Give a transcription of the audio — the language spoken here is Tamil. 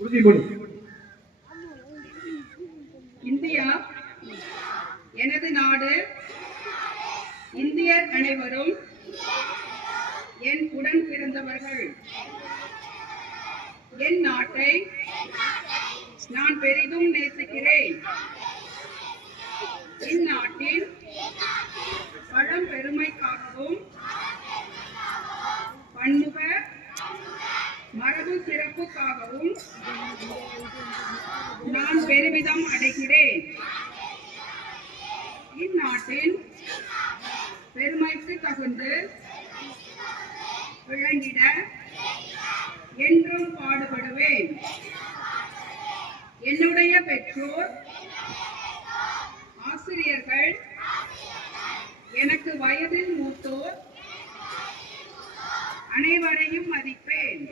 உறுதிமொழி. இந்தியா எனது நாடு. இந்தியர் அனைவரும் என் உடன் பிறந்தவர்கள். என் நாட்டை நான் பெரிதும் நேசிக்கிறேன். இந்நாட்டின் பழம்பெருமைக்காகவும் பன்முக மரபு சிறப்புக்காகவும் நான் பெருமிதம் அடைகிறேன். இந்நாட்டின் பெருமைக்கு தகுந்து விளங்கிட என்றும் பாடுபடுவேன். என்னுடைய பெற்றோர், ஆசிரியர்கள், எனக்கு வயதில் மூத்தோர் அனைவரையும் மதிப்பேன்.